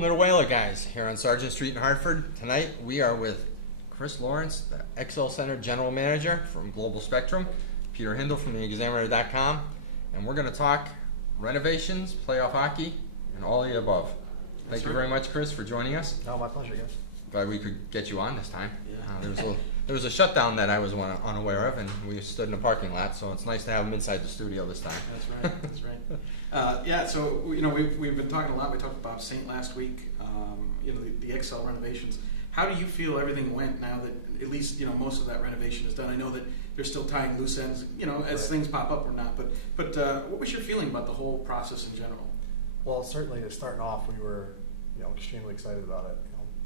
Welcome to the Whaler Guys here on Sargent Street in Hartford. Tonight we are with Chris Lawrence, the XL Center General Manager from Global Spectrum, Peter Hindle from the Examiner.com, and we're going to talk renovations, playoff hockey, and all the above. Thank you very much, Chris, for joining us. No, my pleasure, guys. Glad we could get you on this time. Yeah. There was a shutdown that I was unaware of, and we stood in a parking lot, so it's nice to have him inside the studio this time. That's right. So we've been talking a lot. We talked with Bob Saint last week. The XL renovations. How do you feel everything went now that at least most of that renovation is done? I know that they're still tying loose ends, as things pop up or not. But what was your feeling about the whole process in general? Well, certainly starting off, we were extremely excited about it.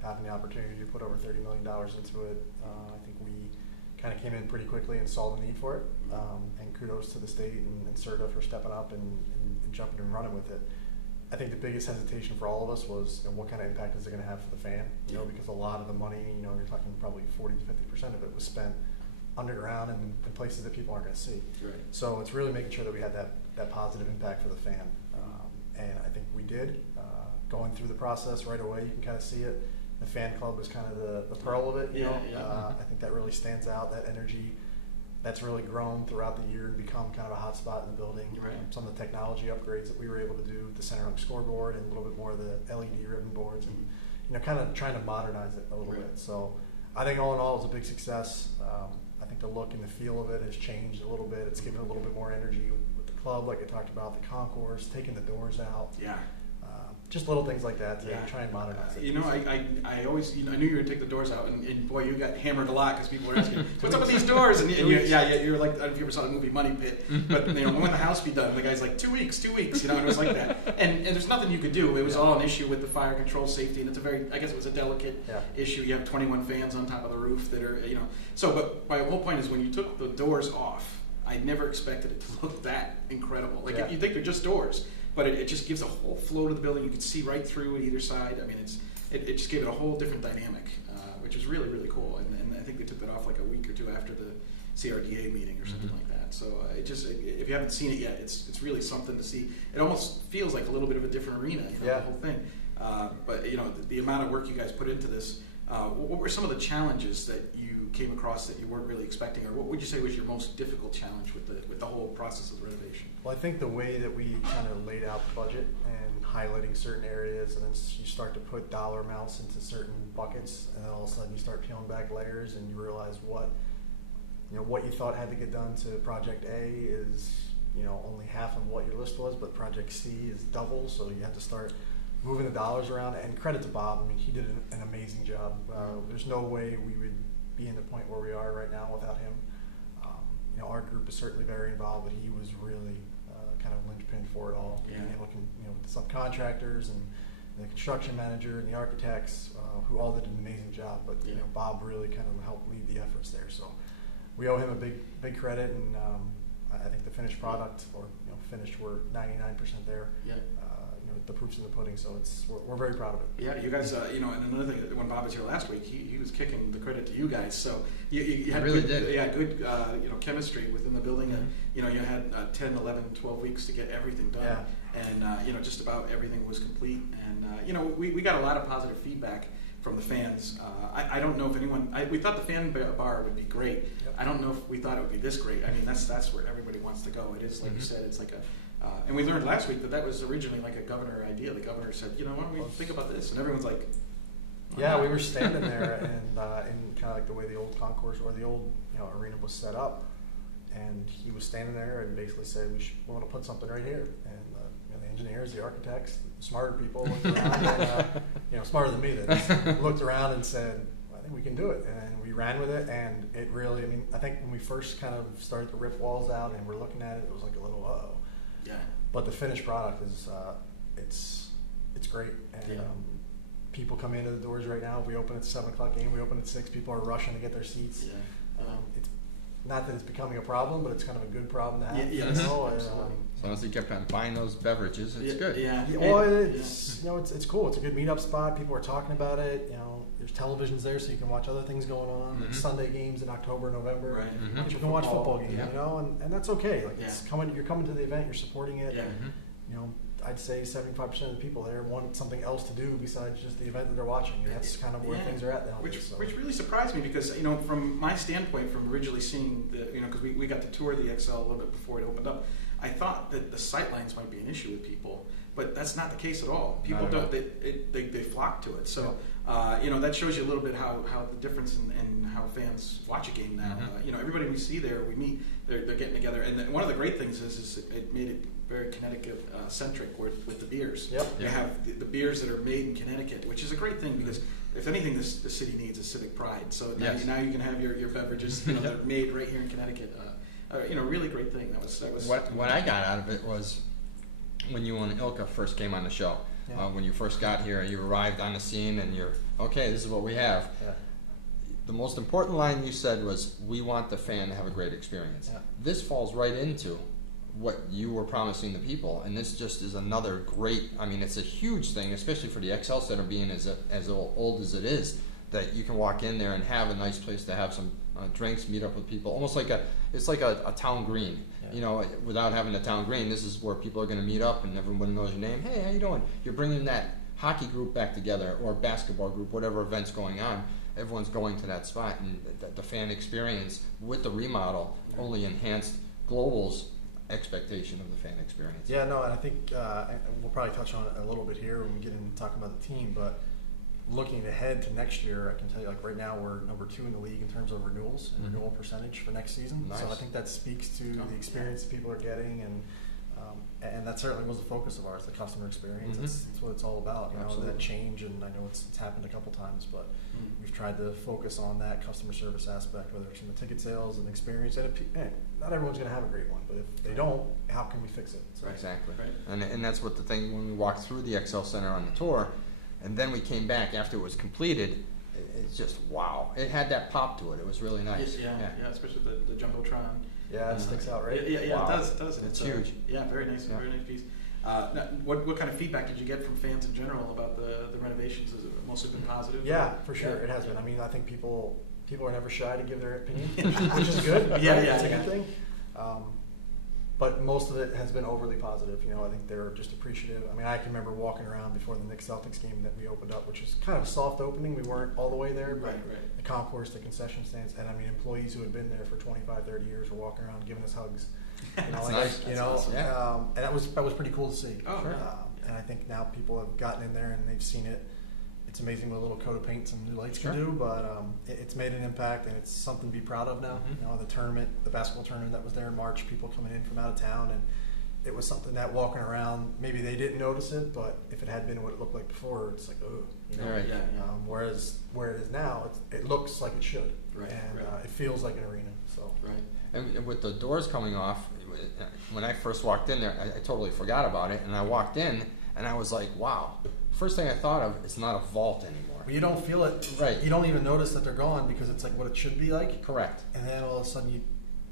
Having the opportunity to put over $30 million into it, I think we kind of came in pretty quickly and saw the need for it. And kudos to the state and CERTA for stepping up and jumping and running with it. I think the biggest hesitation for all of us was what kind of impact is it going to have for the fan? Because a lot of the money, you're talking probably 40 to 50% of it was spent underground and in places that people aren't going to see. Right. So it's really making sure that we had that positive impact for the fan. And I think we did. Going through the process right away, you can kind of see it. The fan club was kind of the pearl of it, I think that really stands out. That energy that's really grown throughout the year and become kind of a hot spot in the building. Right. Some of the technology upgrades that we were able to do, the center hung scoreboard and a little bit more of the LED ribbon boards, and kind of trying to modernize it a little bit. So I think all in all, it was a big success. I think the look and the feel of it has changed a little bit. It's given a little bit more energy with the club, like I talked about, the concourse, taking the doors out. Yeah. Just little things like that to try and modernize it. I always, I knew you would take the doors out, and boy, you got hammered a lot because people were asking, what's up with these doors? And you're like, I don't know if you ever saw the movie Money Pit, but when the house be done? And the guy's like, 2 weeks, and it was like that. And there's nothing you could do. It was all an issue with the fire control safety, and it's I guess it was a delicate issue. You have 21 fans on top of the roof that are, but my whole point is when you took the doors off, I never expected it to look that incredible. You think they're just doors. But it just gives a whole flow to the building. You can see right through either side. I mean, it just gave it a whole different dynamic, which was really, really cool. And I think they took that off like a week or two after the CRDA meeting or something like that. So if you haven't seen it yet, it's really something to see. It almost feels like a little bit of a different arena, the whole thing. But the amount of work you guys put into this. What were some of the challenges that you came across that you weren't really expecting, or what would you say was your most difficult challenge with the whole process of the renovation? Well, I think the way that we kind of laid out the budget and highlighting certain areas, and then you start to put dollar amounts into certain buckets, and then all of a sudden you start peeling back layers, and you realize what you thought had to get done to Project A is only half of what your list was, but Project C is double, so you have to start moving the dollars around. And credit to Bob, I mean, he did an amazing job. There's no way we would be in the point where we are right now without him. Our group is certainly very involved, but he was really kind of linchpin for it all. Yeah. Being able to, with the subcontractors and the construction manager and the architects, who all did an amazing job. But Bob really kind of helped lead the efforts there. So we owe him a big credit, and I think the finished product, or finished, we're 99% there. Yeah. The proof's in the pudding, so we're very proud of it. Yeah, you guys, and another thing, when Bob was here last week, he was kicking the credit to you guys. So you had good chemistry within the building. And, you had 10, 11, 12 weeks to get everything done. Yeah. And, just about everything was complete. And, we got a lot of positive feedback from the fans. I don't know if we thought the fan bar would be great. Yep. I don't know if we thought it would be this great. I mean, that's where everybody wants to go. It is, like you said, it's like and we learned last week that was originally like a governor idea. The governor said, why don't we think about this? And everyone's like, yeah, we were standing there, and kind of like the way the old concourse or the old arena was set up, and he was standing there and basically said, we want to put something right here. And the engineers, the architects, the smarter people looked around, and, smarter than me, that looked around and said, I think we can do it. And we ran with it, and it really, I think when we first kind of started to rip walls out and we're looking at it, it was like a little uh-oh. Yeah. But the finished product is it's great, and people come into the doors right now. If we open at 7:00 game, we open at 6. People are rushing to get their seats. Yeah. It's not that it's becoming a problem, but it's kind of a good problem to have. Yes, absolutely. As long as you kept on buying those beverages, it's good. Yeah. Well, it's it's cool. It's a good meetup spot. People are talking about it. There's televisions there, so you can watch other things going on. Mm-hmm. Sunday games in October, November. Right. Mm-hmm. But you can watch football games. And that's okay. Like you're coming to the event. You're supporting it. Yeah. Mm-hmm. I'd say 75% of the people there want something else to do besides just the event that they're watching, and that's kind of where things are at now. Which really surprised me because, from my standpoint, from originally seeing because we got to tour the XL a little bit before it opened up, I thought that the sight lines might be an issue with people, but that's not the case at all. People don't, they flock to it. So, that shows you a little bit how the difference in how fans watch a game now. Mm-hmm. Everybody we see there, we meet, they're getting together. And then one of the great things is it made it very Connecticut centric with the beers. Yep. You have the beers that are made in Connecticut, which is a great thing because if anything, the city needs is civic pride. So now you can have your beverages that are made right here in Connecticut. Really great thing. That was what I got out of it was when you and Ilka first came on the show. Yeah. When you first got here, you arrived on the scene, and you're okay. This is what we have. Yeah. The most important line you said was, "We want the fan to have a great experience." Yeah. This falls right into what you were promising the people, and this just is another great. I mean, it's a huge thing, especially for the XL Center being as old as it is. That you can walk in there and have a nice place to have some drinks, meet up with people, almost like it's like a town green. Yeah. Without having a town green, this is where people are going to meet up, and everyone knows your name. Hey, how you doing? You're bringing that hockey group back together, or basketball group, whatever event's going on. Everyone's going to that spot, and the fan experience with the remodel only enhanced Global's expectation of the fan experience. Yeah, no, and I think we'll probably touch on it a little bit here when we get into talking about the team, but looking ahead to next year, I can tell you, like right now we're number 2 in the league in terms of renewals and renewal percentage for next season. Nice. So I think that speaks to the experience that people are getting, and that certainly was the focus of ours, the customer experience. That's what it's all about, that change. And I know it's happened a couple times, but we've tried to focus on that customer service aspect, whether it's from the ticket sales and experience. And not everyone's going to have a great one, but if they don't, how can we fix it? So, Exactly. Right. And that's what the thing when we walked through the XL Center on the tour. And then we came back after it was completed. It's just wow! It had that pop to it. It was really nice. Yeah, especially the jumbotron. Yeah, it sticks out, right? Yeah, Wow. it does. It's huge. Very nice piece. Now, what kind of feedback did you get from fans in general about the renovations? Has it mostly been positive? Yeah, for sure, it has been. I mean, I think people are never shy to give their opinion, which is good. It's a good thing. But most of it has been overly positive. I think they're just appreciative. I mean, I can remember walking around before the Knicks Celtics game that we opened up, which was kind of a soft opening. We weren't all the way there, but the concourse, the concession stands, and I mean, employees who had been there for 25, 30 years were walking around giving us hugs. That's nice. That's awesome. And that was pretty cool to see. Oh, sure. And I think now people have gotten in there and they've seen it. It's amazing what a little coat of paint, some new lights can do, but it's made an impact, and it's something to be proud of now. The tournament, the basketball tournament that was there in March, people coming in from out of town, and it was something that walking around, maybe they didn't notice it, but if it had been what it looked like before, it's like, Right. Whereas where it is now, it looks like it should, Right, and right. It feels like an arena. So Right. And with the doors coming off, when I first walked in there, I totally forgot about it, and I walked in, and I was like, wow. First thing I thought of, it's not a vault anymore. But you don't feel it. Right. You don't even notice that they're gone because it's like what it should be like. Correct. And then all of a sudden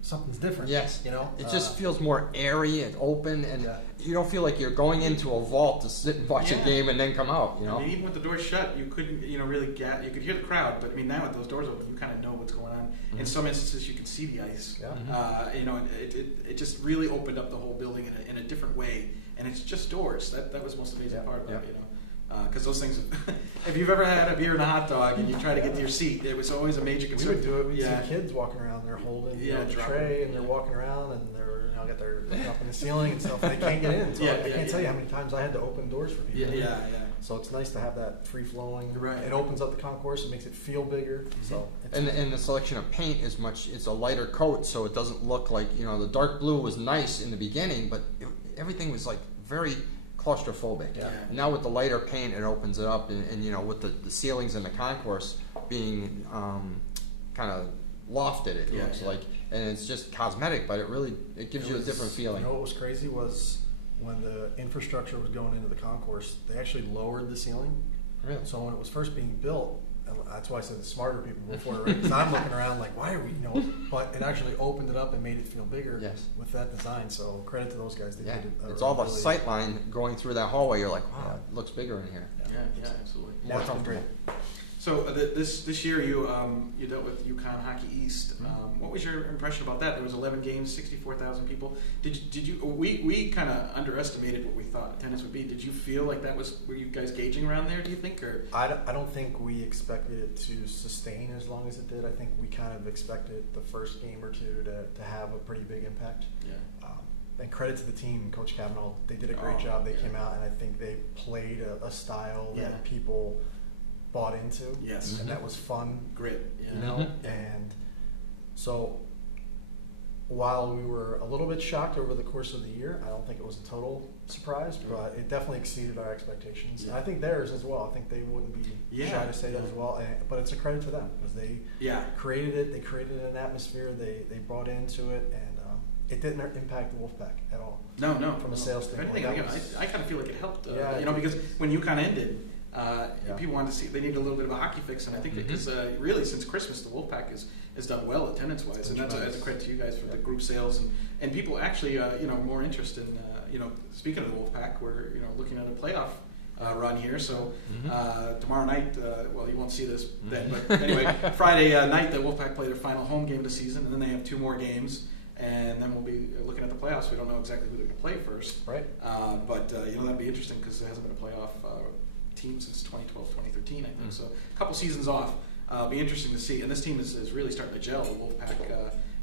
something's different. Yes. It It just feels more airy and open, and you don't feel like you're going into a vault to sit and watch a game and then come out. I mean, even with the doors shut, you couldn't, really you could hear the crowd, but I mean, now with those doors open, you kind of know what's going on. In some instances, you can see the ice. Yeah. And it just really opened up the whole building in a different way, and it's just doors. That was the most amazing part about it. Because those things, if you've ever had a beer and a hot dog and you try to get to your seat, it was always a major concern. We would do it. We'd see kids walking around, they're holding the tray, and they're walking around, and they're got their looking up in the ceiling and stuff, and they can't get in. So I can't tell you how many times I had to open doors for people. Yeah. So it's nice to have that free flowing. Right. It opens up the concourse. It makes it feel bigger. So And the selection of paint is it's a lighter coat, so it doesn't look like, the dark blue was nice in the beginning, but everything was like very claustrophobic. Yeah. And now with the lighter paint, it opens it up, and with the ceilings in the concourse being kind of lofted, it looks like, and it's just cosmetic, but it gives you a different feeling. What was crazy was when the infrastructure was going into the concourse, they actually lowered the ceiling. Really? So when it was first being built, and that's why I said the smarter people before, right? Because I'm looking around like, why are we, but it actually opened it up and made it feel bigger with that design. So credit to those guys. They did it. It's all the sight line going through that hallway. You're like, wow, it looks bigger in here. Yeah, absolutely. More comfortable. So this year you dealt with UConn Hockey East. What was your impression about that? There was 11 games, 64,000 people. Did you? We kind of underestimated what we thought attendance would be. Did you feel like that was? Were you guys gauging around there? Do you think? Or I don't think we expected it to sustain as long as it did. I think we kind of expected the first game or two to have a pretty big impact. Yeah. And credit to the team, Coach Kavanaugh. They did a great job. They came out and I think they played a style that people bought into. Yes. And that was fun. Grit. Yeah. You know? And so while we were a little bit shocked over the course of the year, I don't think it was a total surprise, but it definitely exceeded our expectations. And I think theirs as well. I think they wouldn't be shy to say that as well. But it's a credit to them because they created it. They created an atmosphere. They bought into it, and it didn't impact the Wolfpack at all. No. From a sales standpoint. I kind of feel like it helped. Yeah, because when UConn ended, people wanted to see. They needed a little bit of a hockey fix, and I think because really since Christmas, the Wolfpack has done well attendance-wise, and that's a credit to you guys for the group sales and people actually more interest in speaking of the Wolfpack, we're looking at a playoff run here. So tomorrow night, well, you won't see this then, but anyway, Friday night the Wolfpack play their final home game of the season, and then they have 2 more games. And then we'll be looking at the playoffs. We don't know exactly who they're going to play first. Right. But that'd be interesting because there hasn't been a playoff team since 2012, 2013, I think. So a couple seasons off. Be interesting to see. And this team is really starting to gel. The Wolfpack,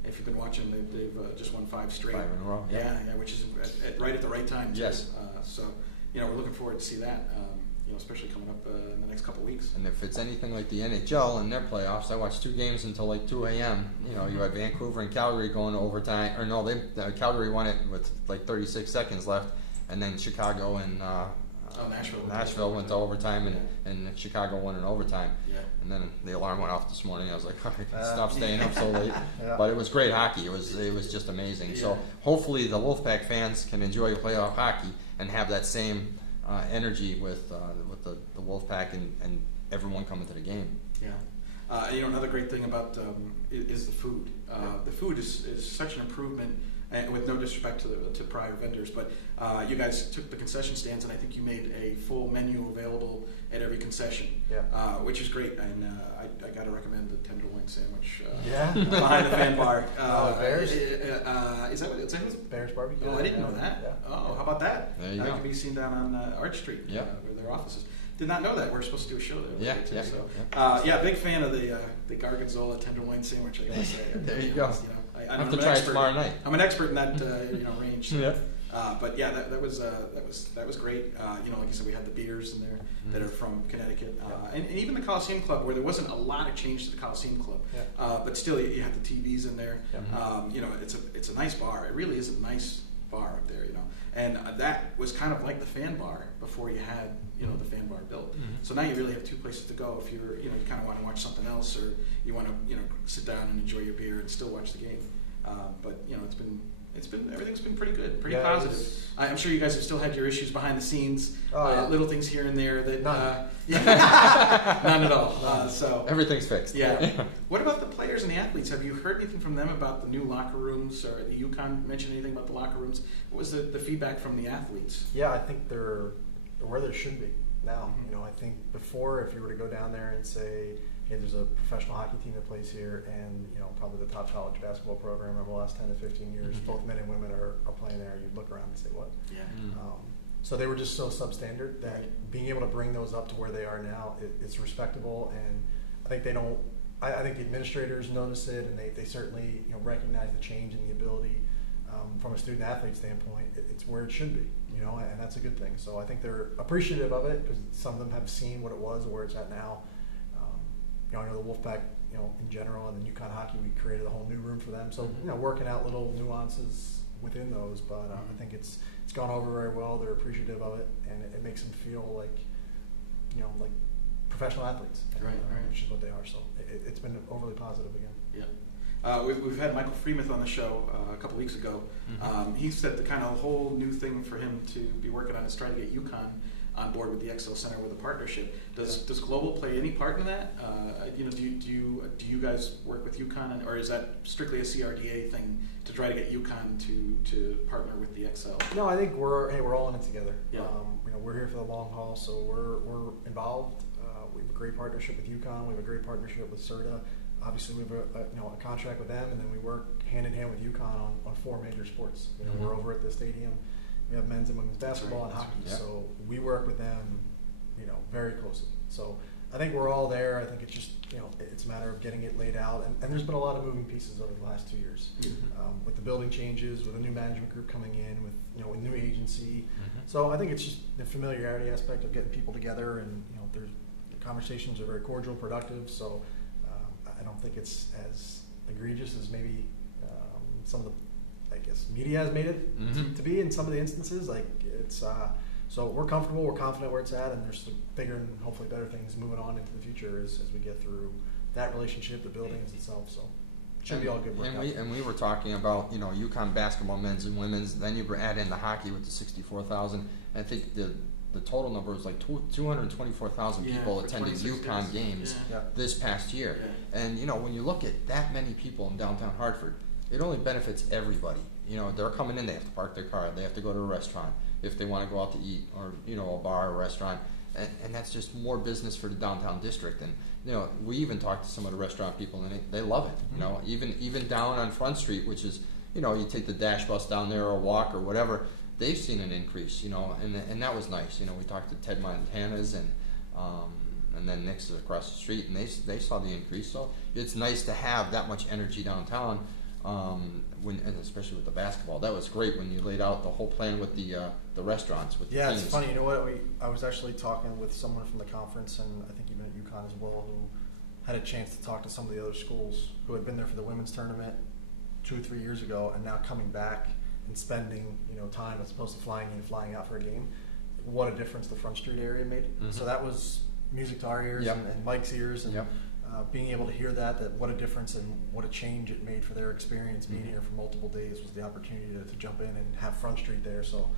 if you've been watching, they've just won 5 straight. 5 in a row. Yeah, which is right at the right time. Too. Yes. So we're looking forward to see that. Especially coming up in the next couple weeks. And if it's anything like the NHL and their playoffs, I watched 2 games until like 2 a.m. You had Vancouver and Calgary going to overtime. Or no, Calgary won it with like 36 seconds left, and then Chicago and Nashville went to overtime, and Chicago won in overtime. Yeah. And then the alarm went off this morning. I was like, I can't stop staying up so late. But it was great hockey. It was just amazing. So hopefully the Wolfpack fans can enjoy playoff hockey and have that same energy with the Wolfpack and everyone coming to the game. Yeah. Another great thing about is the food. The food is such an improvement, and with no disrespect to prior vendors, but you guys took the concession stands, and I think you made a full menu available at every concession, which is great. And I got to recommend the tenderloin sandwich behind the fan bar. Bears? Is that what it's? Bears barbecue. Oh, I didn't know that. Yeah. Oh, how about that? There you that go. can be seen down on Arch Street, where their office is. Did not know that. We're supposed to do a show there. Big fan of the Gargonzola tenderloin sandwich. I gotta say. There you go. I have to try it tomorrow night. I'm an expert in that range. So. Yeah. But that was great. Like you said, we had the beers in there that are from Connecticut, and even the Coliseum Club, where there wasn't a lot of change to the Coliseum Club, but still you have the TVs in there. It's a nice bar. It really is a nice bar up there, and that was kind of like the fan bar before you had the fan bar built. So now you really have 2 places to go if you're you kind of want to watch something else, or you want to sit down and enjoy your beer and still watch the game. But everything's been pretty good, pretty positive. I'm sure you guys have still had your issues behind the scenes, little things here and there that none at all. So everything's fixed. Yeah. What about the players and the athletes? Have you heard anything from them about the new locker rooms, or the UConn mentioned anything about the locker rooms? What was the feedback from the athletes? Yeah, I think they're where they should be now. I think before, if you were to go down there and say, hey, there's a professional hockey team that plays here, and probably the top college basketball program over the last 10 to 15 years, both men and women are playing there, you'd look around and say, what? Yeah. So they were just so substandard that being able to bring those up to where they are now, it's respectable, and I think I think the administrators notice it, and they certainly recognize the change in the ability from a student athlete standpoint. It's where it should be, and that's a good thing. So I think they're appreciative of it because some of them have seen what it was and where it's at now. I know the Wolfpack, in general, and then UConn hockey, we created a whole new room for them. So, working out little nuances within those, but I think it's gone over very well. They're appreciative of it, and it makes them feel like, like professional athletes, right. Which is what they are. So it's been overly positive again. Yeah. We've had Michael Freemuth on the show a couple weeks ago. He said the kind of whole new thing for him to be working on is trying to get UConn on board with the XL Center with a partnership. Does Global play any part in that? Do you guys work with UConn, or is that strictly a CRDA thing to try to get UConn to partner with the XL? No, I think we're all in it together. Yeah. We're here for the long haul, so we're involved. We have a great partnership with UConn. We have a great partnership with CERTA. Obviously, we have a contract with them, and then we work hand in hand with UConn on 4 major sports. We're over at the stadium. We have men's and women's basketball and hockey. Yeah. So we work with them, very closely. So I think we're all there. I think it's just, it's a matter of getting it laid out. And there's been a lot of moving pieces over the last 2 years. With the building changes, with a new management group coming in, with, a new agency. So I think it's just the familiarity aspect of getting people together, and, the conversations are very cordial, productive. So I don't think it's as egregious as maybe some of the, media has made it to be in some of the instances. Like, it's, so we're comfortable, we're confident where it's at, and there's some bigger and hopefully better things moving on into the future as we get through that relationship, the buildings itself. So it should be all good work. And we were talking about, UConn basketball, men's and women's. Then you add in the hockey with the 64,000. I think the total number was like 224,000 people attended UConn games this past year. Yeah. And when you look at that many people in downtown Hartford, it only benefits everybody. They're coming in, they have to park their car, they have to go to a restaurant if they want to go out to eat, or a bar or restaurant, and that's just more business for the downtown district. And we even talked to some of the restaurant people, and they love it. Even down on Front Street, which is you take the dash bus down there or walk or whatever, they've seen an increase. And that was nice. We talked to Ted Montana's and then Nick's across the street, and they saw the increase. So it's nice to have that much energy downtown. And especially with the basketball, that was great when you laid out the whole plan with the restaurants with the teams. It's funny. You know what? I was actually talking with someone from the conference, and I think even at UConn as well, who had a chance to talk to some of the other schools who had been there for the women's tournament 2 or 3 years ago, and now coming back and spending time as opposed to flying in and flying out for a game. What a difference the Front Street area made. So that was music to our ears and Mike's ears, and being able to hear that what a difference and what a change it made for their experience being here for multiple days was the opportunity to jump in and have Front Street there. So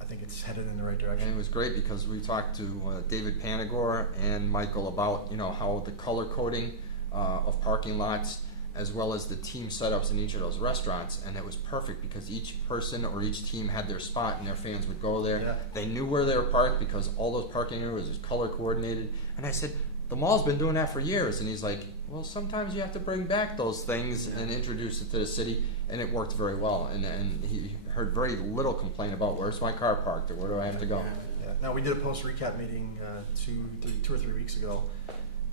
I think it's headed in the right direction. And it was great because we talked to David Panagore and Michael about how the color coding of parking lots, as well as the team setups in each of those restaurants, and it was perfect because each person or each team had their spot, and their fans would go there. Yeah. They knew where they were parked because all those parking areas was color coordinated. And I said, the mall's been doing that for years. And he's like, well, sometimes you have to bring back those things and introduce it to the city, and it worked very well. And he heard very little complaint about where's my car parked or where do I have to go. Yeah. Now, we did a post-recap meeting 2 or 3 weeks ago,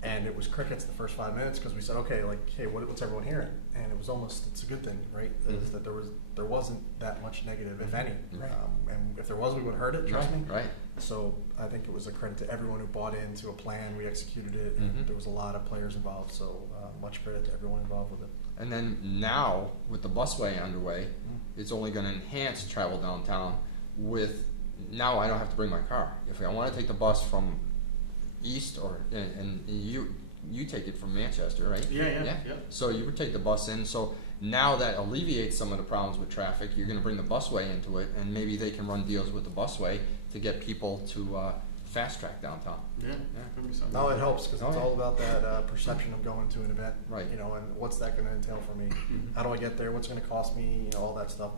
and it was crickets the first 5 minutes because we said, okay, hey, what's everyone hearing? And it was it's a good thing, right? Is that there wasn't that much negative, if any. Right. And if there was, we would have heard it, trust me. Right. So I think it was a credit to everyone who bought into a plan. We executed it, and there was a lot of players involved. So much credit to everyone involved with it. And then now, with the busway underway, it's only going to enhance travel downtown. Now I don't have to bring my car. If I want to take the bus from east and you take it from Manchester, right? Yeah. So you would take the bus in. So now that alleviates some of the problems with traffic. You're going to bring the busway into it, and maybe they can run deals with the busway to get people to fast track downtown. No, it helps because it's all about that perception of going to an event, right? And what's that going to entail for me? How do I get there? What's going to cost me? All that stuff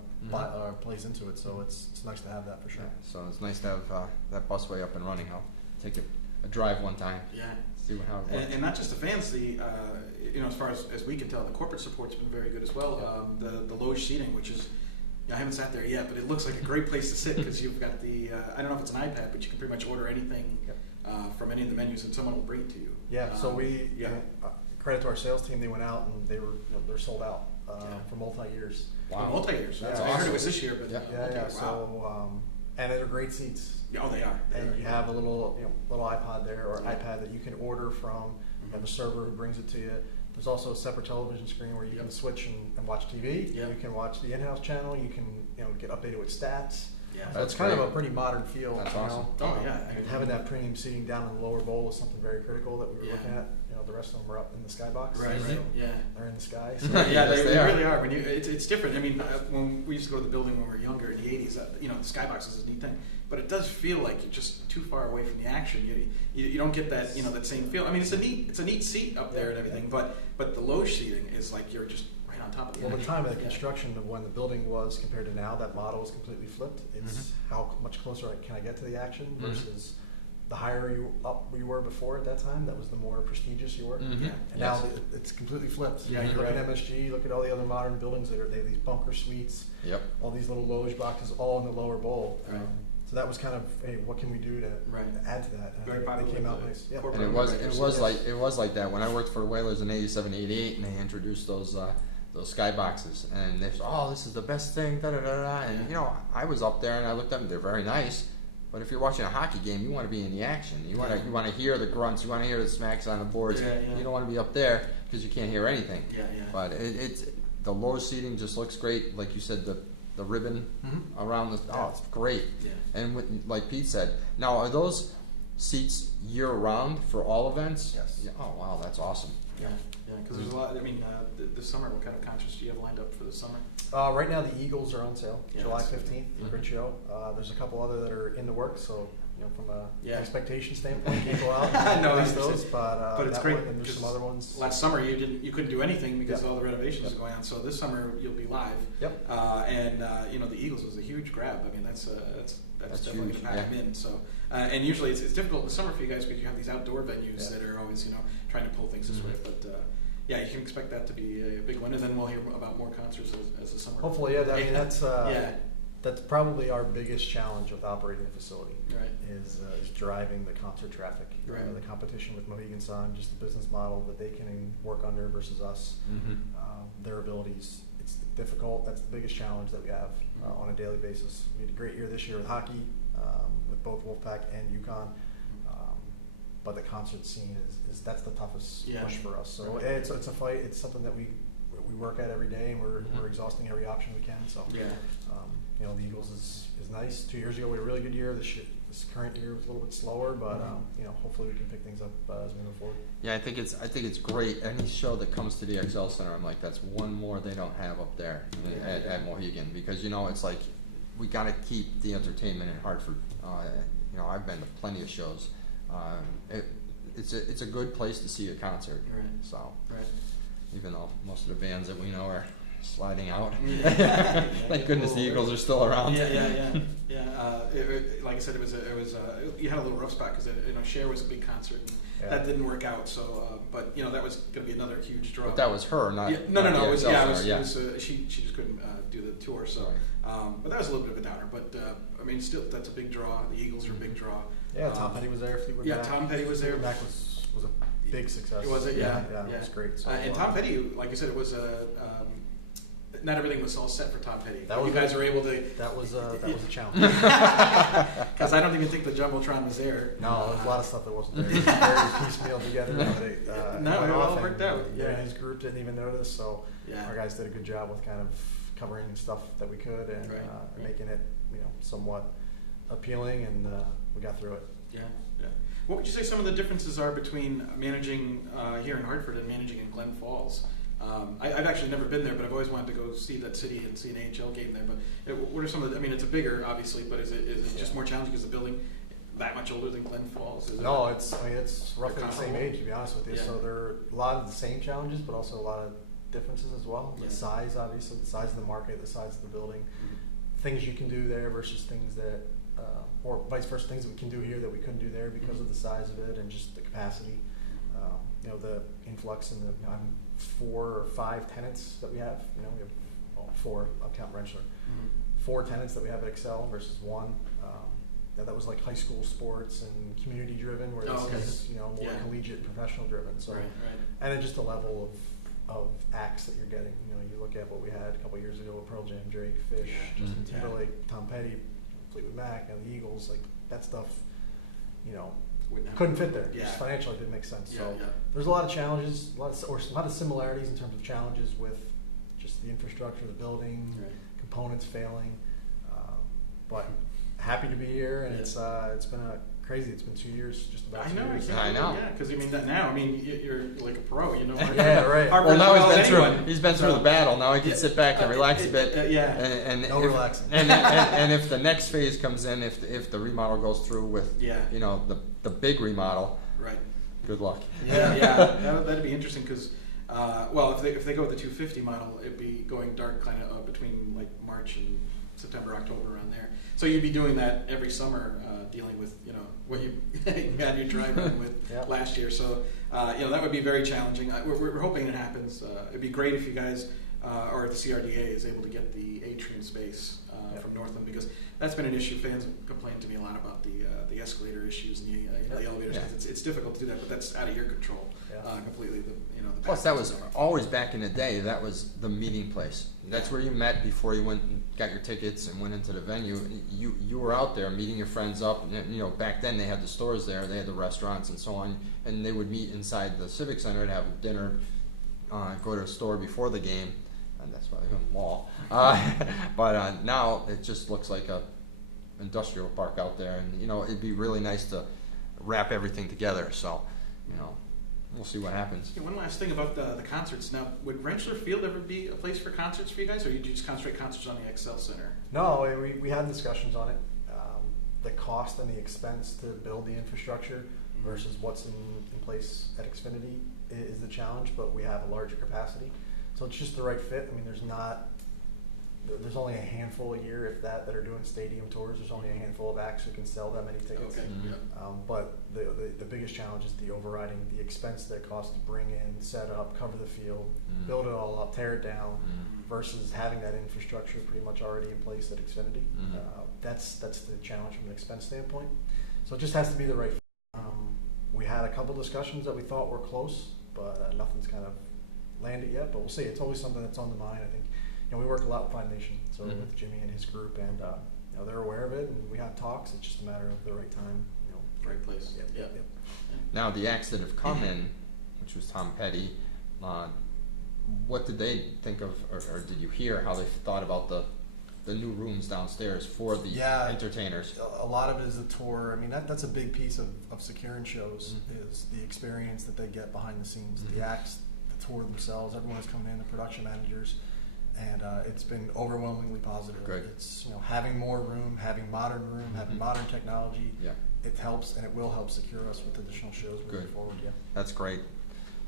plays into it. So it's nice to have that for sure. Yeah. So it's nice to have that busway up and running. I'll take a drive one time. Yeah. See how it works. And not just the fans, as far as we can tell, the corporate support's been very good as well. The loge seating, which is, I haven't sat there yet, but it looks like a great place to sit because you've got the, I don't know if it's an iPad, but you can pretty much order anything from any of the menus and someone will bring it to you. Yeah, so we, credit to our sales team, they went out and they're sold out for multi-years. Wow. Multi-years. Yeah, I heard it was this year, but yeah. Wow. So, and they're great seats. Yeah, they are. And you have a little iPod there or iPad that you can order from. You have a server who brings it to you. There's also a separate television screen where you can switch and watch TV. You can watch the in-house channel. You can get updated with stats. Yeah, so it's kind of a pretty modern feel. That's awesome. Oh yeah. Having that premium seating down in the lower bowl was something very critical that we were looking at. The rest of them are up in the skybox. Right. So Yeah. They're in the sky. So they really are. When it's different. I mean, when we used to go to the building when we were younger in the '80s, the skybox is a neat thing. But it does feel like you're just too far away from the action. You don't get that that same feel. I mean, it's a neat seat up there and everything, but the loge seating is like you're just right on top of the action. The time of the construction of when the building was compared to now, that model is completely flipped. It's how much closer can I get to the action versus the higher you were before at that time, that was the more prestigious you were. Mhm. Yeah. And Yes. now it's completely flipped. Yeah, you you're look right. at MSG, look at all the other modern buildings they have these bunker suites, Yep. all these little loge boxes, all in the lower bowl. Right. So that was kind of, hey, what can we do to Right. to add to that? And Very they popular came out with nice. the Yeah. corporate And owners. it was like that when I worked for the Whalers in '87, '88, and they introduced those skyboxes, and they said, "Oh, this is the best thing." Da da da da. And Yeah. you know, I was up there and I looked at them. They're very nice, but if you're watching a hockey game, you want to be in the action. You want to hear the grunts. You want to hear the smacks on the boards. Yeah, yeah. You don't want to be up there because you can't hear anything. Yeah, yeah. But it's the low seating just looks great. Like you said, the ribbon Mhm. around the it's great. Yeah. And like Pete said, now are those seats year round for all events? Yes. Yeah. Oh wow, that's awesome. Yeah, yeah, because there's a lot. I mean, this summer, what kind of concerts do you have lined up for the summer? Right now, the Eagles are on sale, Yeah, July that's- 15th. Mhm. Great show. There's a couple other that are in the works, so from a Yeah. expectation standpoint, can't go out No, and I release understand. those. But it's that great one, and there's some 'cause other ones. Last summer, you couldn't do anything because Yeah. all the renovations Yep. are going on. So this summer, you'll be live. Yep. And the Eagles was a huge grab. I mean, that's definitely huge, going to pack them in. So, and usually it's difficult in the summer for you guys because you have these outdoor venues Yeah. that are always trying to pull things this way. But yeah, you can expect that to be a big one, and then we'll hear about more concerts as the summer. Hopefully, yeah. I mean, that's yeah. that's probably our biggest challenge with operating the facility. Right. Is driving the concert traffic, Right. The competition with Mohegan Sun, just the business model that they can work under versus us, Mm-hmm. their abilities. It's difficult. That's the biggest challenge that we have on a daily basis. We had a great year this year with hockey, with both Wolfpack and UConn. But the concert scene is that's the toughest Yeah. push for us. So Right. it's a fight. It's something that we work at every day, and we're Mhm. exhausting every option we can. So Yeah. the Eagles is nice. 2 years ago we had a really good year. This current year was a little bit slower, but hopefully we can pick things up as we move forward. Yeah, I think it's great. Any show that comes to the XL Center, I'm like, that's one more they don't have up there at Mohegan, because it's like we got to keep the entertainment in Hartford. I've been to plenty of shows. It's a good place to see a concert. Right. So Right. even though most of the bands that we know are sliding out, Yeah. thank goodness the Eagles are still around. Yeah. Like I said, it was you had a little rough spot because Cher was a big concert. And Yeah. That didn't work out. So, but that was going to be another huge draw. But that was her, not No. not the It was, XL yeah, Center, it was, she just couldn't do the tour. So, but that was a little bit of a downer. But I mean, still, that's a big draw. The Eagles are a big draw. Yeah, Tom Petty was there. Fleetwood Yeah, Mac. Tom Petty was there. Fleetwood Mac was a big success. Was it? Yeah. It was great. So, And Tom Petty, like I said, it was not everything was all set for Tom Petty. That But was you guys were able to. that was a challenge. Because I don't even think the jumbotron was there. No, there's a lot of stuff that wasn't there. It was very piecemeal together. No, went it all off, worked and, out, yeah. His group didn't even notice, so Yeah. our guys did a good job with kind of covering stuff that we could and Right. making it, somewhat appealing, and we got through it. Yeah. What would you say some of the differences are between managing here in Hartford and managing in Glen Falls? I've actually never been there, but I've always wanted to go see that city and see an AHL game there. But what are some of the? I mean, it's a bigger, obviously, but is it just more challenging because the building that much older than Glen Falls? Is No, it, it's roughly the same age, to be honest with you. Yeah. So there are a lot of the same challenges, but also a lot of differences as well. Yeah. The size, obviously, the size of the market, the size of the building, things you can do there versus things that, or vice versa, things that we can do here that we couldn't do there because of the size of it and just the capacity. The influx and the 4 or 5 tenants that we have. We have 4. I'll count Rentschler. 4 tenants that we have at Excel versus 1. That was like high school sports and community driven, where this is more collegiate and professional driven. So, Right. and then just the level of acts that you're getting. You look at what we had a couple years ago with Pearl Jam, Drake, Fish, Yeah. Justin Yeah. Timberlake, Tom Petty, Fleetwood Mac, and the Eagles. Like that stuff, Wouldn't have- couldn't fit there. Yeah. Just financially, it didn't make sense. Yeah, So yeah. there's a lot of challenges, a lot of similarities in terms of challenges with just the infrastructure, the building, Right. components failing. But happy to be here, and Yeah. it's been crazy. It's been 2 years, just about I 2 know. years. I know. Yeah, because that now. I mean, you're like a pro. Yeah, right. Harvard Well, as now well as he's anyone. been through the battle. Now he can sit back and relax a bit. Yeah. And No if, relaxing. And if the next phase comes in, if the remodel goes through with Yeah. the big remodel, Right. good luck. Yeah. That'd be interesting because, if they go with the 250 model, it'd be going dark kind of between like March and September, October, around there. So you'd be doing that every summer, dealing with what you had your dry run with Yep. last year. So that would be very challenging. We're hoping it happens. It'd be great if you guys or the CRDA is able to get the atrium space Yep. from Northland, because that's been an issue. Fans have complained to me a lot about the escalator issues and the elevators. Yeah. 'Cause it's difficult to do that, but that's out of your control Yeah. completely. The Plus, that was basketball. always back in the day. That was the meeting place. That's where you met before you went and got your tickets and went into the venue. You were out there meeting your friends up. And, back then they had the stores there, they had the restaurants and so on, and they would meet inside the Civic Center to have dinner, go to a store before the game, and that's why the mall. But now it just looks like a industrial park out there, and it'd be really nice to wrap everything together. So, we'll see what happens. Yeah, one last thing about the concerts. Now, would Rentschler Field ever be a place for concerts for you guys, or you just concentrate concerts on the XL Center? No, we had discussions on it. The cost and the expense to build the infrastructure versus what's in place at Xfinity is the challenge, but we have a larger capacity. So it's just the right fit. I mean, there's only a handful a year, if that are doing stadium tours. There's only a handful of acts who can sell that many tickets. Okay. Mhm. Yeah. But the biggest challenge is the overriding, the expense that it costs to bring in, set up, cover the field, Mhm. build it all up, tear it down, Mhm. versus having that infrastructure pretty much already in place at Xfinity. Mhm. That's the challenge from an expense standpoint. So it just has to be the right fit. We had a couple discussions that we thought were close, but nothing's kind of landed yet. But we'll see. It's always something that's on the mind. I think we work a lot with Five Nation, so Mhm. with Jimmy and his group, and they're aware of it, and we have talks. It's just a matter of the right time. Right place. Yep, Yeah. yep. Now, the acts that have come in, which was Tom Petty, what did they think of, or did you hear how they thought about the new rooms downstairs for the Yeah. entertainers? A lot of it is the tour. I mean, that's a big piece of securing shows is the experience that they get behind the scenes, Mhm. the acts, the tour themselves. Everyone's coming in, the production managers, and it's been overwhelmingly positive. Good. It's having more room, having modern room, having Mhm. modern technology. Yeah, It helps, and it will help secure us with additional shows moving Good. forward. Yeah. that's great.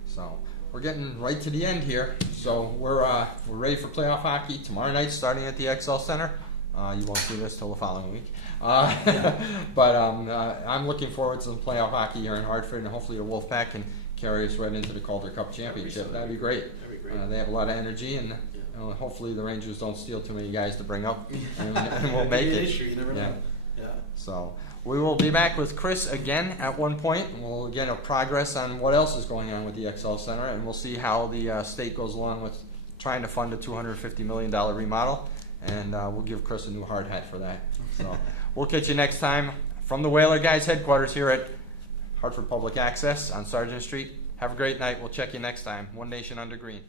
So we're getting right to the end here. So we're ready for playoff hockey tomorrow night, starting at the XL Center. You won't see this till the following week. But I'm looking forward to some playoff hockey here in Hartford, and hopefully the Wolfpack can carry us right into the Calder Cup Championship. That'd be great. That'd be great. They have a lot of energy, and hopefully the Rangers don't steal too many guys to bring up, and we'll make Could be an it. issue. You never Yeah. know. Yeah. So we will be back with Chris again at one point, and we'll get a progress on what else is going on with the XL Center, and we'll see how the state goes along with trying to fund a $250 million remodel, and we'll give Chris a new hard hat for that. So we'll catch you next time from the Whaler Guys headquarters here at Hartford Public Access on Sargent Street. Have a great night. We'll check you next time. One Nation Under Green.